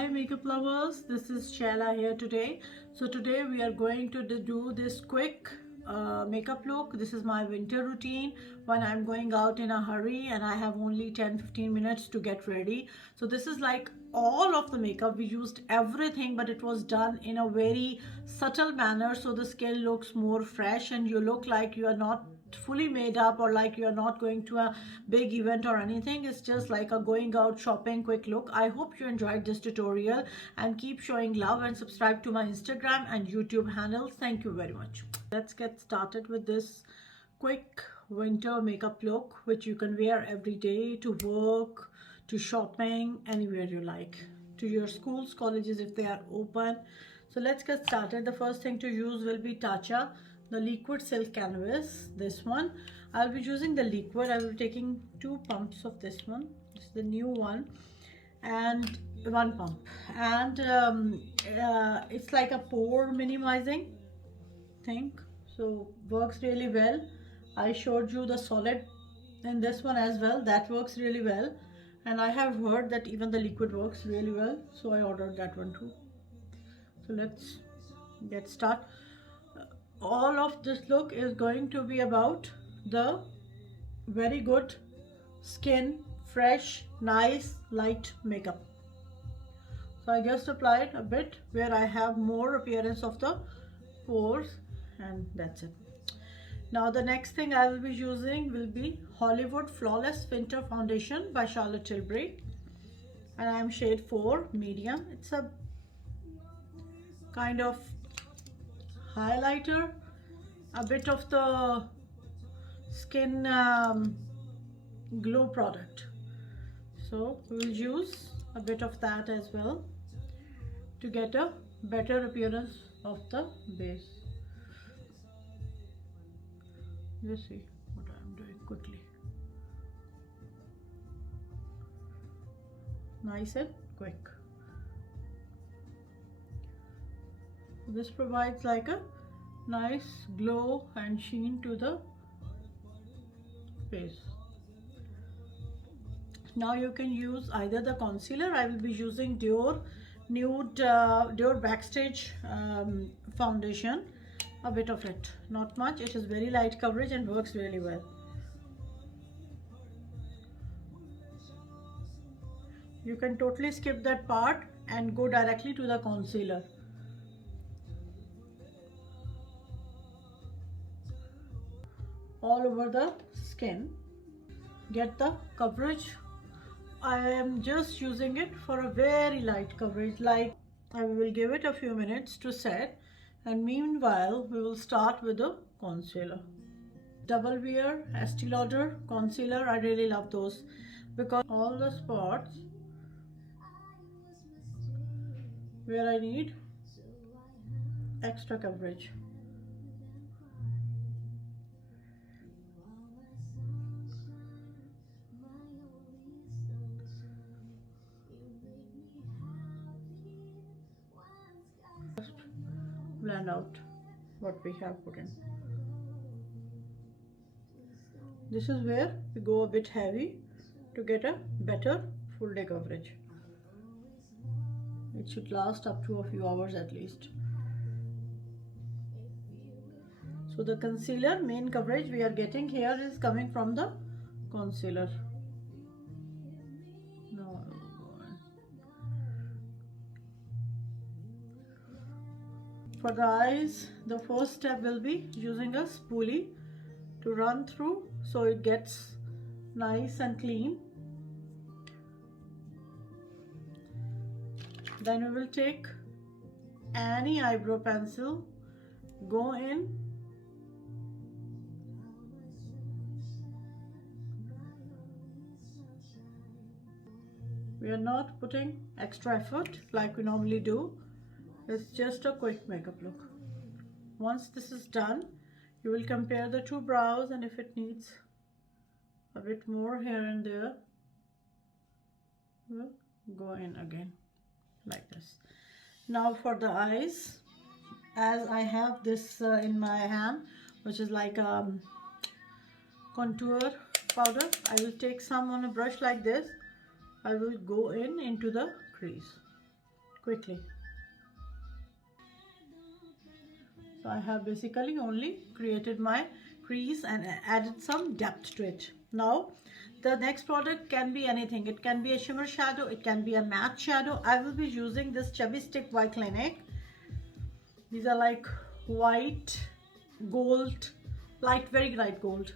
Hi makeup lovers, this is Shayla here today. So today we are going to do this quick makeup look. This is my winter routine when I'm going out in a hurry and I have only 10-15 minutes to get ready. So this is like all of the makeup. We used everything, but it was done in a very subtle manner so the skin looks more fresh and you look like you are not fully made up or like you're not going to a big event or anything. It's just like a going out shopping quick look. I hope you enjoyed this tutorial and keep showing love and subscribe to my Instagram and YouTube handles. Thank you very much. Let's get started with this quick winter makeup look which you can wear every day to work, to shopping, anywhere you like, to your schools, colleges if they are open. So let's get started. The first thing to use will be Tatcha, the liquid silk canvas. This one I'll be using the liquid. I will be taking 2 pumps of this one. This is the new one, and 1 pump, and it's like a pore minimizing thing, so works really well. I showed you the solid in this one as well. That works really well, and I have heard that even the liquid works really well, so I ordered that one too. So let's get started. All of this look is going to be about the very good skin, fresh, nice, light makeup. So I just applied a bit where I have more appearance of the pores, and that's it. Now the next thing I will be using will be Hollywood Flawless Winter Foundation by Charlotte Tilbury, and I am shade 4 medium. It's a kind of highlighter, a bit of the skin glow product, so we'll use a bit of that as well to get a better appearance of the base. Just see what I'm doing quickly, nice and quick. This provides like a nice glow and sheen to the face. Now you can use either the concealer. I will be using Dior Dior Backstage foundation, a bit of it, not much. It is very light coverage and works really well. You can totally skip that part and go directly to the concealer. All over the skin, get the coverage. I am just using it for a very light coverage, like I will give it a few minutes to set, and meanwhile we will start with the concealer. Double wear Estee Lauder concealer. I really love those because all the spots where I need extra coverage. Blend out what we have put in. This is where we go a bit heavy to get a better full day coverage. It should last up to a few hours at least. So the concealer main coverage we are getting here is coming from the concealer. No. For the eyes, the first step will be using a spoolie to run through so it gets nice and clean. Then we will take any eyebrow pencil, go in, we are not putting extra effort like we normally do. It's just a quick makeup look. Once this is done, you will compare the 2 brows, and if it needs a bit more here and there, we'll go in again like this. Now for the eyes, as I have this in my hand, which is like a contour powder, I will take some on a brush like this. I will go into the crease. quickly. So I have basically only created my crease and added some depth to it. Now the next product can be anything. It can be a shimmer shadow, it can be a matte shadow. I will be using this Chubby Stick by Clinique. These are like white, gold, light, very light gold.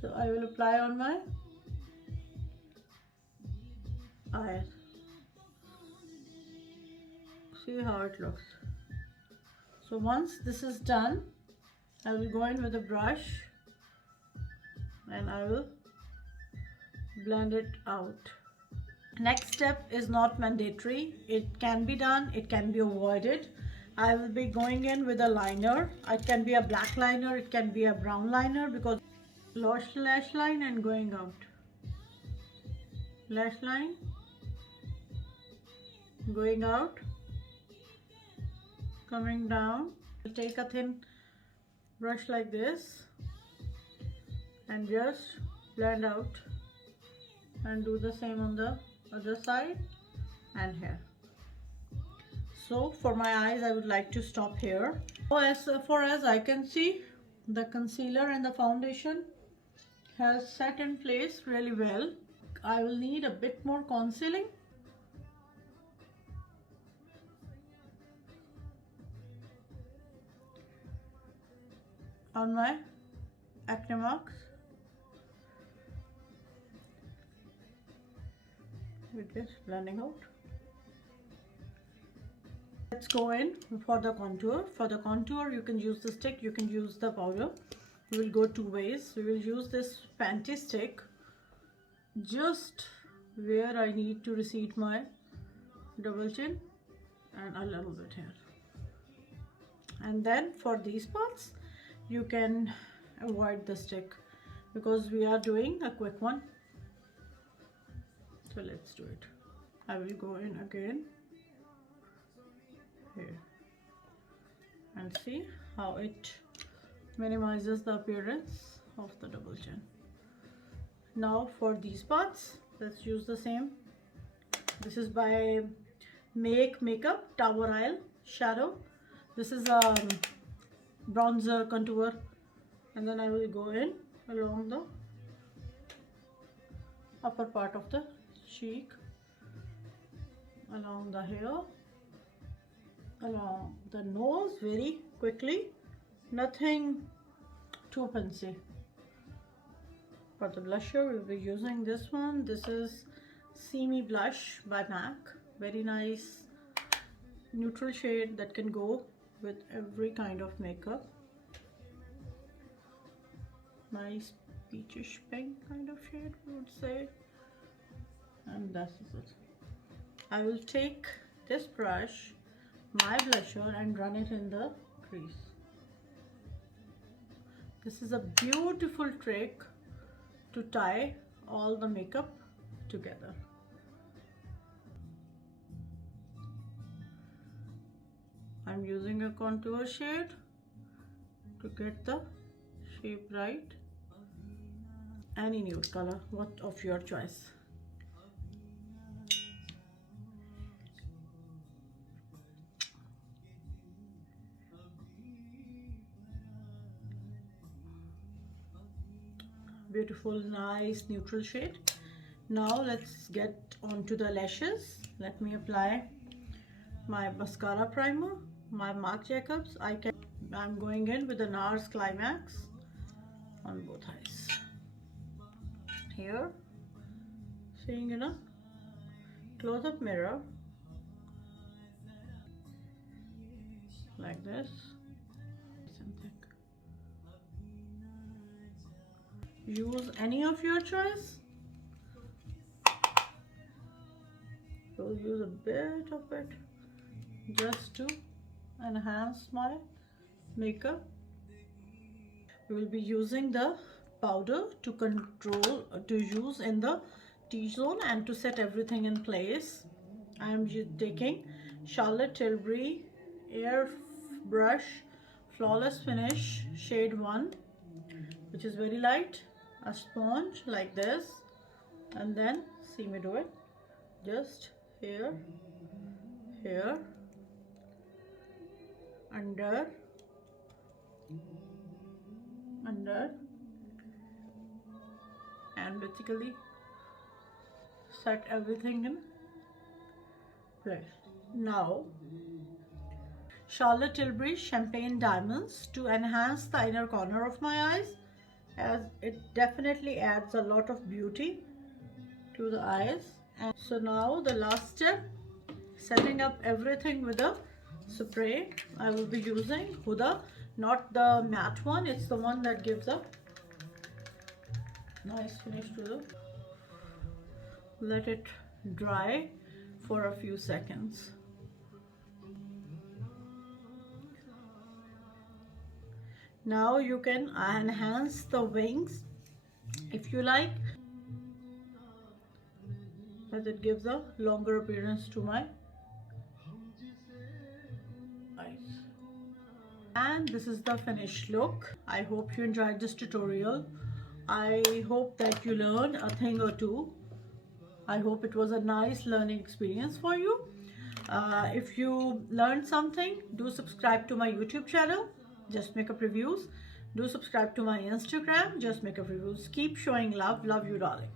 So I will apply on my eye. See how it looks. So once this is done, I will go in with a brush and I will blend it out. Next step is not mandatory. It can be done, it can be avoided. I will be going in with a liner. It can be a black liner, it can be a brown liner, because lash line and going out. Lash line, going out, coming down. I'll take a thin brush like this and just blend out, and do the same on the other side and here. So for my eyes, I would like to stop here. So as far as I can see, the concealer and the foundation has set in place really well. I will need a bit more concealing. On my acne marks. With this blending out. Let's go in for the contour. For the contour, you can use the stick, you can use the powder. We will go two ways. We will use this Fenty stick just where I need to recede my double chin and a little bit here. And then for these parts, you can avoid the stick because we are doing a quick one. So let's do it. I will go in again here and see how it minimizes the appearance of the double chin. Now for these parts, let's use the same. This is by Make Makeup Tower Isle Shadow. This is a bronzer contour, and then I will go in along the upper part of the cheek, along the hair, along the nose very quickly, nothing too fancy. For the blusher, we'll be using this one. This is See Me Blush by MAC. Very nice neutral shade that can go with every kind of makeup. Nice peachish pink kind of shade, I would say. And that is it. I will take this brush, my blusher, and run it in the crease. This is a beautiful trick to tie all the makeup together. I'm using a contour shade to get the shape right. Any nude color, what of your choice. Beautiful, nice neutral shade. Now let's get on to the lashes. Let me apply my Mascara Primer, my Marc Jacobs. I'm going in with the NARS Climax on both eyes. Here, seeing in a close-up mirror, like this. Use any of your choice. We'll use a bit of it just to enhance my makeup. We will be using the powder to use in the T-zone and to set everything in place. I am taking Charlotte Tilbury Airbrush Flawless Finish shade 1, which is very light, a sponge like this, and then see me do it just here, here, under, and basically set everything in place. Now, Charlotte Tilbury Champagne Diamonds to enhance the inner corner of my eyes, as it definitely adds a lot of beauty to the eyes. And so now the last step, setting up everything with a spray. I will be using Huda, not the matte one, it's the one that gives a nice finish to the. Let it dry for a few seconds. Now you can enhance the wings if you like, as it gives a longer appearance to my eyes. And this is the finished look. I hope you enjoyed this tutorial. I hope that you learned a thing or two. I hope it was a nice learning experience for you. If you learned something, do subscribe to my YouTube channel, Just Makeup Reviews. Do subscribe to my Instagram, Just Makeup Reviews. Keep showing love. Love you, darling.